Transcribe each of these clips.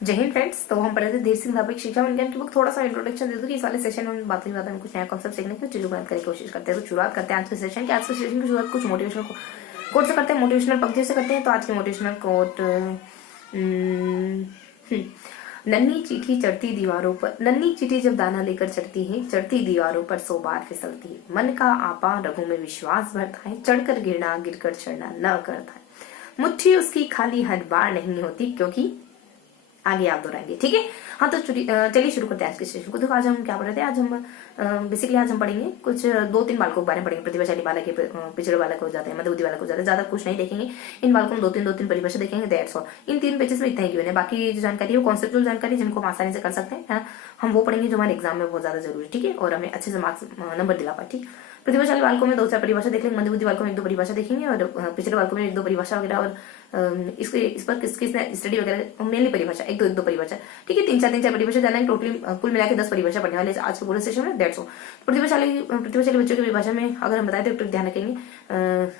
जय हिंद फ्रेंड्स। तो हम पढ़े थे देव सिंह धाबी शिक्षा विज्ञान की बुक। थोड़ा सा इंट्रोडक्शन दे दूं कि इस वाले सेशन में बात में कुछ नया कॉन्सेप्ट सीखने की चीजों को करने की कोशिश करते हैं। तो शुरुआत करते हैं आज के सेशन की। आज के सेशन की शुरुआत कुछ मोटिवेशनल कोट से करते हैं, मोटिवेशनल पंक्ति से करते हैं। तो आज की मोटिवेशनल कोट, नन्ही चींटी चढ़ती दीवारों पर, नन्ही चींटी जब दाना लेकर चढ़ती है, चढ़ती दीवारों पर 100 बार फिसलती है। मन का आपा रगों में विश्वास भरता है, चढ़कर गिरना गिरकर चढ़ना न करता है। मुट्ठी उसकी खाली हर बार नहीं होती, क्योंकि आगे आप दोहराएंगे। ठीक है, हाँ तो चलिए शुरू करते हैं आज के सेशन को। देखो आज हम क्या पढ़ रहे थे। आज हम बेसिकली आज हम पढ़ेंगे कुछ 2-3 बालकों के बारे में पढ़ेंगे। प्रतिभाशाली बालक, पिछड़े बालक हो जाते हैं, मध्यबुद्धि बालक हो जाते हैं। ज्यादा कुछ नहीं देखेंगे इन बालकों में। 2-3 परिभाषा देखेंगे, दैट्स ऑल। इन 3 पेजेस में इतना ही गिवन है। बाकी जो जानकारी है वो कॉन्सेप्चुअल जानकारी, जिनको हम आसानी से कर सकते हैं, हम वो पढ़ेंगे जो हमारे एग्जाम में बहुत ज्यादा जरूरी है। ठीक है, और हमें अच्छे से मार्क्स नंबर दिला पाए। ठीक, प्रतिभाशाली बालकों में 2-4 परिभाषा देख लेंगे, मध्यबुद्धि बालकों में 1-2 परिभाषा देखेंगे, और पिछड़े बालकों में 1-2 परिभाषा वगैरह, और इस पर किसकी स्टडी वगैरह मेनली परिभाषा 1-2 परिभाषा। ठीक है, 3-4 परिभाषा जाना, टोटली कुल मिला के 10 परिभाषा पढ़ने वाले आज के पूरे सेशन में, दैट्स ऑल। प्रतिभाशाली बच्चों की परिभाषा में अगर हम बताए तो ध्यान रखेंगे,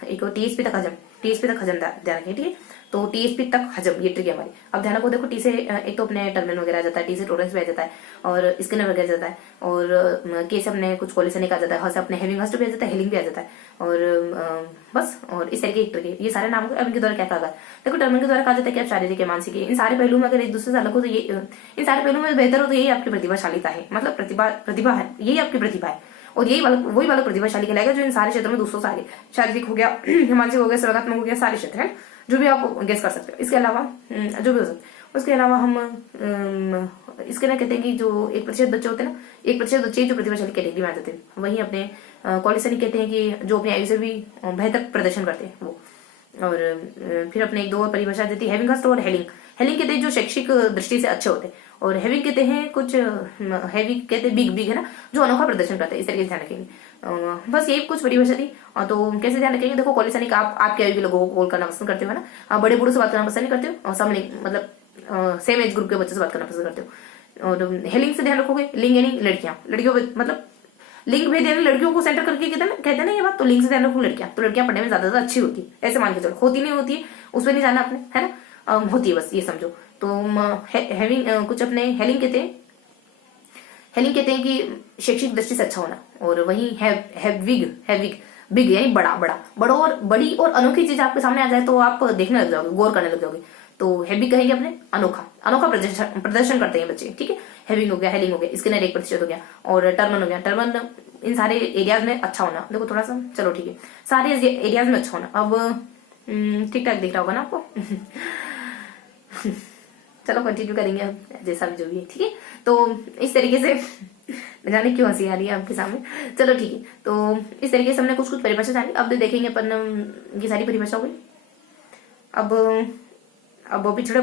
एक टीएसपी तक हजम ध्यान रखेंगे। ठीक है, तो टीएसपी तक हजम ये ट्रिक है हमारी। अब ध्यान रखो, देखो टी से एक तो अपने टर्मिनल वगैरह आ जाता है, टी से टोरेंस भी आ जाता है, और स्किनर वगैरह जाता है, और के से अपने कुछ कोलिसनिक आ जाता है, से अपने हैविंग हस्ट भी आ जाता है, हेलिंग भी आ जाता है, और बस, और इस तरह की एक ट्रिक है। ये सारे नाम अब इनके द्वारा क्या कहा गया, देखो टर्मिनल के द्वारा कहा जाता है कि आप शारीरिक या मानसिक, इन सारे पहलू में अगर एक दूसरे से अलग हो तो ये, इन सारे पहलू में बेहतर हो तो यही आपकी प्रतिभाशालीता है। मतलब प्रतिभा है, यही आपकी प्रतिभा है, और यही बालक वही बालक प्रतिभाशाली कहलाएगा जो इन सारे क्षेत्रों में दूसरों से आगे, शारीरिक हो गया, मानसिक हो गया, सर्वात्मक हो गया, सारे क्षेत्र हैं जो भी आप गेस कर सकते हो। इसके अलावा जो भी हो सकता है, उसके अलावा हम इसके ना कहते हैं कि जो 1% बच्चे होते हैं ना, 1% बच्चे जो प्रतिभाशाली कैटेगरी में आ जाते हैं, वहीं अपने क्वालिफिकेशन कहते हैं कि जो अपनी आयु से भी बेहतर प्रदर्शन करते हैं वो। और फिर अपने 1-2 परिभाषा देती है, हैविंग हस्ट और हेलिंग। हेलिंग कहते हैं जो शैक्षिक दृष्टि से अच्छे होते हैं, और हैविंग कहते हैं कुछ, हैवी कहते हैं बिग है ना, जो अनोखा प्रदर्शन करते हैं। इस तरीके से ध्यान रखेंगे। बस यही कुछ परिभाषा थी। तो कैसे ध्यान रखेंगे, देखो क्वालिफिकेशन आप आपके आयु के लोगों को कॉल करना पसंद करते हो ना, आप बड़े बूढ़ों से बात करना पसंद नहीं करते हो, और सामने मतलब सेम एज ग्रुप के बच्चों से बात करना पसंद करते हो। और हेलिंग से ध्यान रखोगे, लिंग यानी लड़कियों मतलब लिंग भेद यानी लड़कियों को सेंटर करके कहते ना ये बात। तो लिंग से ध्यान रखो, लड़कियां, तो लड़कियां पढ़ने में ज्यादा अच्छी होती है, ऐसे मान के चलो। होती नहीं होती है उसमें नहीं जाना आपने, है ना, होती है बस ये समझो। तो हैविंग कुछ अपने हेलिंग कहते हैं कि शैक्षिक दृष्टि से अच्छा होना, और वही हैविग बिग यानी बड़ा और बड़ी और अनोखी चीज आपके सामने आ जाए तो आप देखने लग जाओगे, गौर करने लग जाओगे। तो हैवी कहेंगे अपने अनोखा प्रदर्शन करते हैं बच्चे। ठीक है, हैविंग हो गया, हेलिंग हो गया, इसके ना 1% हो गया, और टर्मन हो गया। टर्मन इन सारे एरियाज में अच्छा होना। देखो थोड़ा सा, चलो ठीक है, सारे एरियाज में अच्छा होना। अब ठीक ठाक दिख रहा होगा ना आपको। चलो कंटिन्यू करेंगे अब, जैसा भी जो भी है। ठीक है, तो इस तरीके से न जाने क्यों हंसी आ रही है आपके सामने। चलो ठीक है, तो इस तरीके से हमने कुछ परिभाषा जानी। अब देखेंगे अपन ये सारी परिभाषा हो गई। अब पिछड़े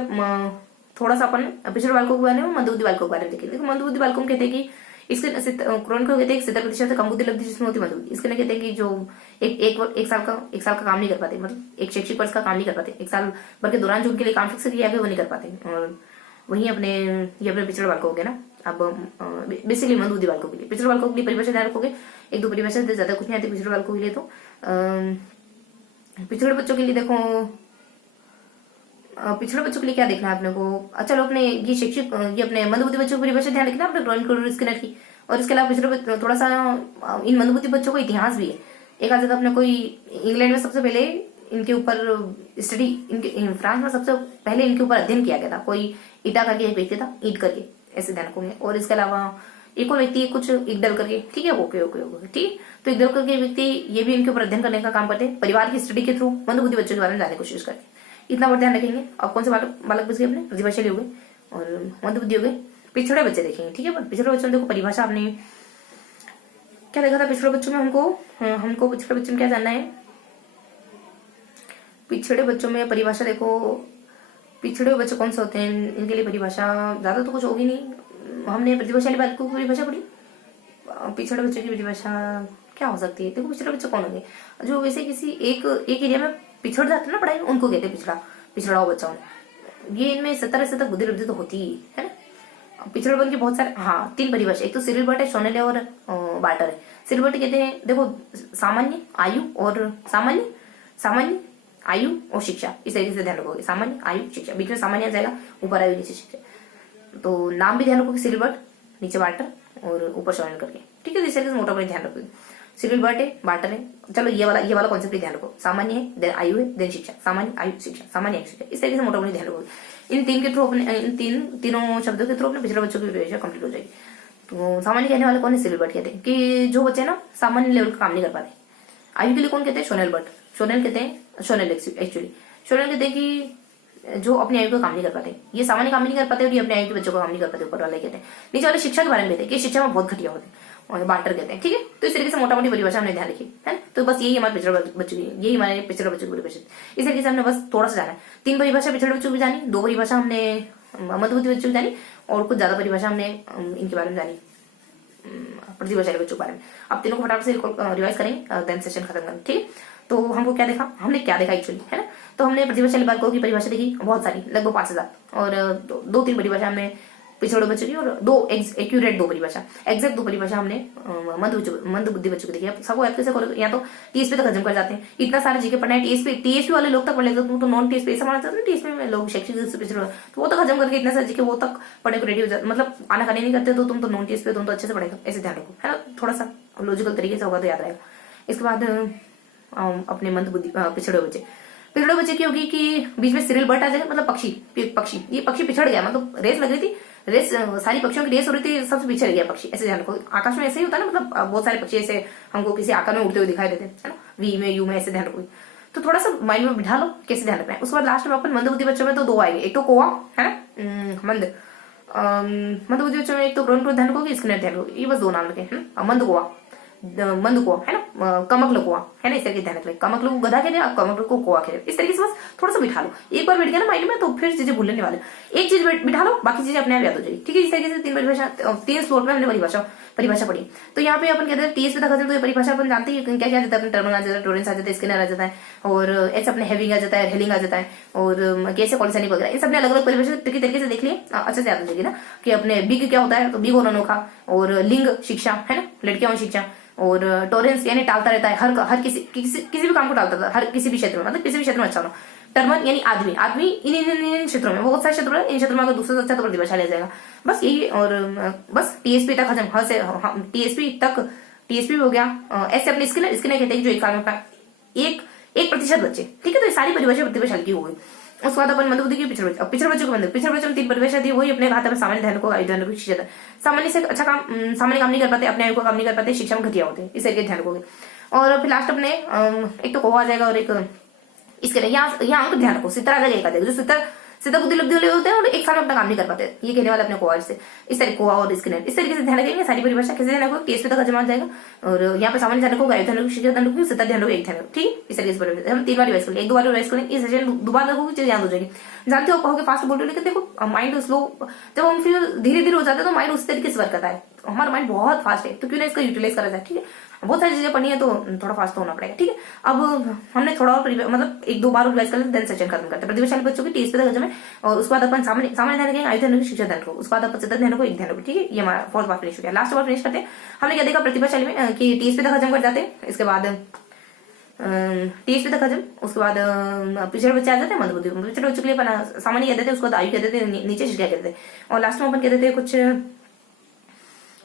थोड़ा सा अपन पिछड़े बालकों के बारे में, मंदबुद्धि बालकों के बारे में देखेंगे। देखो मंदबुद्धि बालकों में कहते हैं कि इसके क्रोन को कहते हैं 70% से कम बुद्धि लगती जिसमें होती मंदबुद्धि। इसके कहते हैं कि जो एक साल का काम नहीं कर पाते, मतलब एक शैक्षिक वर्ष का काम नहीं कर पाते, एक साल भर के दौरान जो उनके लिए काम फिक्स किया गया वो नहीं कर पाते। और वहीं अपने पिछड़े बालकों हो गए ना। अब बेसिकली मंदबुद्धि बालकों के लिए, पिछड़े बालकों के लिए परिभाषा ध्यान रखोगे, 1-2 परिभाषा ज्यादा कुछ नहीं आती पिछड़े बालकों के लिए। तो पिछड़े बच्चों के लिए देखो, पिछड़े बच्चों के लिए क्या देखना है अपने को। चलो अपने ये शैक्षिक, ये अपने मंदबुद्धि बच्चों की परिभाषा ध्यान रखना अपने ड्रॉइंग स्किनर की। और इसके अलावा पिछड़े थोड़ा सा इन मंदबुद्धि बच्चों का इतिहास भी है। एक आ जाता अपने कोई, इंग्लैंड में सबसे पहले इनके ऊपर स्टडी, इनके फ्रांस में सबसे पहले इनके ऊपर अध्ययन किया गया था। कोई ईटा करके एक व्यक्ति था, ईट करके, ऐसे ध्यान रखोगे। और इसके अलावा एक और व्यक्ति कुछ इगडल करके, ठीक है, ओके ठीक। तो इगडल करके व्यक्ति ये भी इनके ऊपर अध्ययन करने का काम करते हैं, परिवार की स्टडी के थ्रू मंदबुद्धि बच्चों के बारे में जानने की कोशिश करते हैं। इतना पर ध्यान रखेंगे। अब कौन से बालक बच गए अपने, प्रतिभाशाली हो गए और मंदबुद्धि हो गए। पिछड़े बच्चे देखेंगे। ठीक है, पर पिछड़े बच्चों में देखो परिभाषा आपने क्या देखा था। पिछड़े बच्चों में हमको पिछड़े बच्चों में क्या जानना है। पिछड़े बच्चों में परिभाषा देखो, पिछड़े बच्चे कौन से होते हैं, इनके लिए परिभाषा ज्यादा तो कुछ होगी नहीं। हमने प्रतिभाशाली बालकों की परिभाषा पढ़ी, पिछड़े बच्चों की परिभाषा क्या हो सकती है। देखो पिछड़े बच्चे कौन होंगे, जो वैसे किसी एक एरिया में पिछड़ जाते हैं ना पढ़ाई में, उनको कहते हैं पिछड़ा हुआ बच्चा होना। ये इनमें 70 तक बुद्धि लब्धि तो होती ही है ना। पिछड़े बन के बहुत सारे, हाँ 3 परिभाषा, एक तो सिल्बर्ट है, शोनेले और बार्टर है। सिल्बर्ट कहते हैं देखो सामान्य आयु और सामान्य आयु और शिक्षा, इस तरीके से ध्यान रखोगे। सामान्य आयु शिक्षा, बीच में सामान्य आ जाएगा, ऊपर आयु नीचे शिक्षा। तो नाम भी ध्यान रखोगे सिरिल बर्ट, नीचे वाटर और ऊपर शोनल करके, ठीक है। इस तरीके से मोटा मोटा ध्यान रखोगे। सिरिल बर्ट है, वाटर है, चलो ये वाला कॉन्सेप्ट ध्यान रखो। सामान्य है, देन आयु है, देन शिक्षा, सामान्य आयु शिक्षा, सामान्य आयु शिक्षा, इस तरीके से मोटा मोटा ध्यान रखोगे। इन तीन के थ्रू अपने तीनों शब्दों के थ्रू अपने पिछड़े बच्चों की परिभाषा कंप्लीट हो जाएगी। तो सामान्य कहने वाले कौन है? सिरिल बर्ट कहते हैं कि जो बच्चे ना सामान्य लेवल का काम नहीं कर पाते। आयु के लिए कौन कहते हैं? शोनल बर्ट, शोनल कहते हैं, शोनल एक्चुअली शोनल कहते हैं कि जो अपनी आयु का काम नहीं कर पाते, ये सामान्य काम नहीं कर पाते और ये अपने आयु के बच्चों का काम नहीं कर पाते, ऊपर वाले कहते हैं। नीचे वाले शिक्षा के बारे में कहते हैं कि शिक्षा में बहुत घटिया होते हैं, और बार्टर कहते हैं, ठीक है। तो इस तरीके से मोटा मोटी परिभाषा हमने ध्यान रखी है। तो बस यही हमारे पिछड़े बच्चों की, यही हमारे पिछड़े बच्चों की परिभाषा। इस तरीके से हमने बस थोड़ा सा जाना है। 3 परिभाषा पिछड़े बच्चों की जानी, 2 परिभाषा हमने मध्यबुद्धि बच्चों की जानी, और कुछ ज्यादा परिभाषा हमने इनके बारे में जानी, प्रतिभाशाली बच्चों के बारे में। अब तीनों को फटाफट से रिवाइज करेंगे, देन सेशन खत्म करेंगे, ठीक है। तो हमको क्या देखा, हमने क्या देखा एक्चुअली, है ना। तो हमने प्रतिभाशाली बालकों की परिभाषा देखी बहुत सारी, लगभग 5000, और 2-3 परिभाषा हमने पिछड़े बच्चों की, और 2 एक्यूरेट 2 परिभाषा, एग्जैक्ट 2 परिभाषा हमने मंद बुद्धि बच्चों की देखी। सबको याद कैसे करोगे, या तो टीएसपी तक हजम कर जाते हैं, इतना सारे जीके पढ़ना है, टीएसपी वाले लोग तक पढ़ लेते हैं, तो नॉन टीएसपी ऐसा माना जाता है। टीएसपी में लोग शैक्षिक से पिछड़े, तो वो तक हजम करके इतना सारे जीके वो तक पढ़ने को रेडी हो जाते, मतलब आना खाने नहीं करते, तो तुम तो नॉन टीएसपी, तुम तो अच्छे से पढ़ेगा, ऐसे ध्यान रखो, है ना। थोड़ा सा लॉजिकल तरीके से होगा तो याद रहेगा। इसके बाद अपने मंद बुद्धि पिछड़े बच्चे की होगी कि बीच में सिरिल बर्ट आ जाएगा, मतलब पक्षी, ये पक्षी पिछड़ गया, मतलब रेस लग रही थी, रेस सारी पक्षियों की रेस हो रही थी, सबसे पिछड़ गया पक्षी, ऐसे ध्यान रखो। आकाश में ऐसे ही होता है ना, मतलब बहुत सारे पक्षी ऐसे हमको किसी आकार में उड़ते हुए दिखाई देते हैं, है ना, वी में, यू में, ऐसे ध्यान रखो। तो थोड़ा सा माइंड में बिठा लो कैसे ध्यान रखना है। उसके बाद लास्ट में अपन मंद बुद्धि बच्चों में तो 2 आएंगे, एक तो कोआ, है ना, मंद बुद्धि बच्चों में एक तो ग्रोन ध्यान रखोगे, स्किनर ध्यान रखोगे, ये बस 2 नाम रखे हैं, मंद कोआ, है ना, कमकल कुआ, है ना, इस तरीके ध्यान रखें। कमकल को गधा कहते हैं, कमकल को कुआ कहते हैं। इस तरीके से बस थोड़ा सा बिठा लो, एक बार बैठ गया ना माइंड में, तो फिर चीजें भूलने वाले, एक चीज बिठा लो, बाकी चीजें अपने आप याद हो जाएगी, ठीक है। इस तरीके से 3 परिभाषा, 3 स्लोट में हमने परिभाषा पढ़ी। तो यहाँ पे अपन कहते हैं टीएसपी तक खत्म, तो ये परिभाषा अपन जानते हैं क्या क्या आ जाता है, अपने टर्मिनल आ जाता है, टोरेंस आ जाता है, स्किनर आ जाता है, और ऐसे अपने हैविंग आ जाता है, हेलिंग आ जाता है, और कैसे कॉलिसैनिक वगैरह, इन सबने अलग अलग परिभाषा तरीके से देख लिए, अच्छे से याद हो जाएगी ना, कि अपने बिग क्या होता है, तो बिग और अनोखा, और लिंग शिक्षा, है ना, लड़कियों में शिक्षा, और टॉलरेंस यानी टालता रहता है, हर किसी भी काम को टालता था, हर किसी भी क्षेत्र में, मतलब किसी भी क्षेत्र में अच्छा होना। टर्मन यानी आदमी इन क्षेत्रों में, बहुत सारे क्षेत्रों में, इन क्षेत्रों में अगर दूसरे से अच्छा तो प्रतिभाशाली आ जाएगा, बस यही। और बस टीएसपी तक हजम, टीएसपी हो गया। ऐसे अपने स्किनर कहते हैं जो एक साल में 1% बच्चे, ठीक है। तो ये सारी परिभाषा प्रतिभाशाली की हो गई। उसके बाद अपन मंदबुद्धि की पिछड़े बच्चों को पिछड़े बच्चों में 3 परिभाषा दी, वही अपने कहा था, सामान्य ध्यान को, आयु ध्यान को, शिक्षा। सामान्य से अच्छा काम, सामान्य काम नहीं कर पाते, अपने आयु का काम नहीं कर पाते, शिक्षा में घटिया होते हैं, इस तरीके ध्यान रखोगे। और फिर लास्ट अपने एक तो कोवा आ जाएगा, और एक इसके यहाँ अंक ध्यान रखो, सितर आ जाएगा, एक आ जाएगा, जो सितर बुद्धि लब्धि वाले होते हैं और एक साल में अपना काम नहीं कर पाते, ये कहने वाले अपने कोवा से, इस तरीके कोवा और स्किनर, इस तरीके से ध्यान रखेंगे। सारी परिभाषा कैसे ध्यान रखो, टीएसपी तक जमा जाएगा, और यहाँ पे सामान्य ध्यान रखोगे, आयु ध्यान रखोगे, शिक्षा ध्यान रखोगे, सितर ध्यान रखोगे, एक ध्यान रखो, ठीक है। इस तरीके से हम 3 बार रिवाइज करेंगे, 1-2 बार रिवाइज करेंगे, इस सेशन दोबारा रखोगे, चीजें याद हो जाएगी। जानते हो, कहोगे फास्ट बोल रहे हो, लेकिन देखो माइंड स्लो, जब हम फिर धीरे धीरे हो जाते हैं तो माइंड उस तरीके से वर्क करता है, हमारा माइंड बहुत फास्ट है, तो क्यों ना इसका यूटिलाइज करा जाए, ठीक है। बहुत सारी चीजें पढ़नी है तो थोड़ा फास्ट होना पड़ेगा, ठीक है। अब हमने थोड़ा और मतलब 1-2 बार रिवाइज कर लेते, देन सेशन खत्म करते हैं। प्रतिभाशाली बच्चों की टीएसपी तक हजम है, और उसके बाद अपन सामान्य ध्यान रखेंगे, आयु ध्यान रखेंगे, शिक्षा ध्यान रखो, उसके बाद अपन सिद्धांत ध्यान रखो, एक ध्यान रखो, ठीक है। ये हमारा फर्स्ट बार फिनिश हो गया। लास्ट बार फिनिश करते हैं। हमने क्या देखा प्रतिभाशाली में कि टीएसपी तक हजम कर जाते हैं, इसके बाद टीएसपी तक हजम, उसके बाद पिछड़े बच्चे आ जाते हैं, मंदबुद्धि पिछड़े बच्चों के लिए सामान्य कहते थे, उसके बाद आयु कहते थे, नीचे शिक्षा कहते थे, और लास्ट में अपन कहते थे कुछ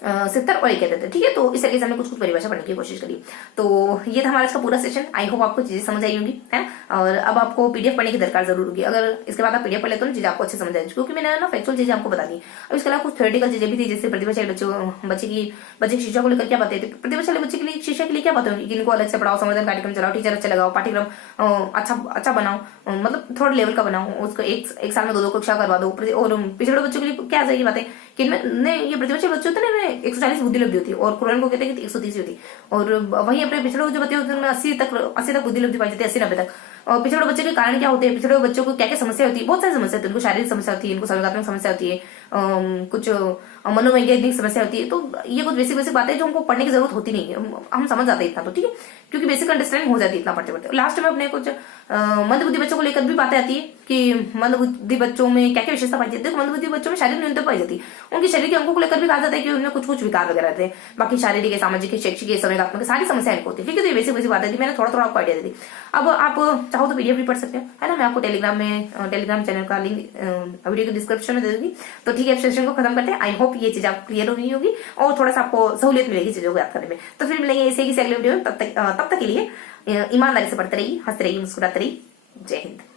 70 और 1 कहते थे, ठीक है। तो इस तरीके से हमने कुछ परिभाषा पढ़ने की कोशिश करी। तो ये था हमारा इसका पूरा सेशन। आई होप आपको चीजें समझ आई होंगी, है ना। और अब आपको पीडीएफ पढ़ने की दरकार जरूर होगी, अगर इसके बाद आप पीडीएफ पढ़ लेते हो, चीजें आपको अच्छे समझ आएगी, क्योंकि मैंने ना फैक्चुअल चीजें आपको बता दी। अब इसके अलावा कुछ थ्योरेटिकल चीजें भी थी, जैसे प्रतिभाशाली बच्चे की शिक्षा को लेकर क्या बातें, प्रतिभाशाली बच्चे के लिए शिक्षा के लिए क्या बातें होंगी, कि इनको अलग से पढ़ाओ, संवर्धन कार्यक्रम चलाओ, टीचर अच्छा लगाओ, पाठ्यक्रम अच्छा बनाओ, मतलब थोड़ा लेवल का बनाओ, उसको एक साल में 2 कक्षा करवा दो। और पिछड़े बच्चों के लिए क्या आ जाएगी बातें, कि इनमें ये प्रतिभाशाली बच्चे होते हैं, 140 बुद्धि लब्धि होती है, और कुरान को कहते हैं कि 130 होती है, और वहीं अपने पिछड़े जो बच्चे होते हैं उनमें 80 तक बुद्धि लब्धि पाई जाती है, 80-90 तक। और पिछड़े बच्चे के कारण क्या होते हैं, पिछड़े बच्चों को क्या क्या समस्या होती है, बहुत सारी समस्या होती है, उनको शारीरिक समस्या होती है, इनको संवेगात्मक समस्या होती है, कुछ मनोवैज्ञानिक समस्या होती है। तो ये कुछ बेसिक बातें जो हमको पढ़ने की जरूरत होती नहीं है, हम समझ जाते हैं इतना, तो ठीक है, क्योंकि बेसिक अंडरस्टैंडिंग हो जाती है इतना पढ़ते पढ़ते। लास्ट में अपने कुछ मंद बुद्धि बच्चों को लेकर भी बातें आती है कि मंदबुद्धि बच्चों में क्या क्या विशेषता पाई जाती है। देखो मंदबुद्धि बच्चों में शारीरिक न्यूनता पाई जाती है, उनके शरीर के अंगों को लेकर भी कहा जाता है कि उनमें कुछ कुछ विकार वगैरह रहते हैं। बाकी शारीरिक, सामाजिक, शैक्षिक, संवेगात्मक सारी समस्याएं इनको होती है। ठीक है, तो ये वैसी वैसी बात है, मैंने थोड़ा थोड़ा आपको आइडिया दे दी। अब आप चाहो तो पीडीएफ भी पढ़ सकते हो, है ना। मैं आपको टेलीग्राम चैनल का लिंक वीडियो के डिस्क्रिप्शन में दे दूंगी। तो ठीक है, सेशन को खत्म करते हैं। आई होप ये चीज आपको क्लियर हुई होगी और थोड़ा सा आपको सहूलियत मिलेगी चीजों को याद करने में। तो फिर मिलेंगे ऐसे ही अगले वीडियो में। तब तक के लिए ईमानदारी से पढ़ते रहिए, हंसते रहिए, मुस्कुराते रहिए। जय हिंद।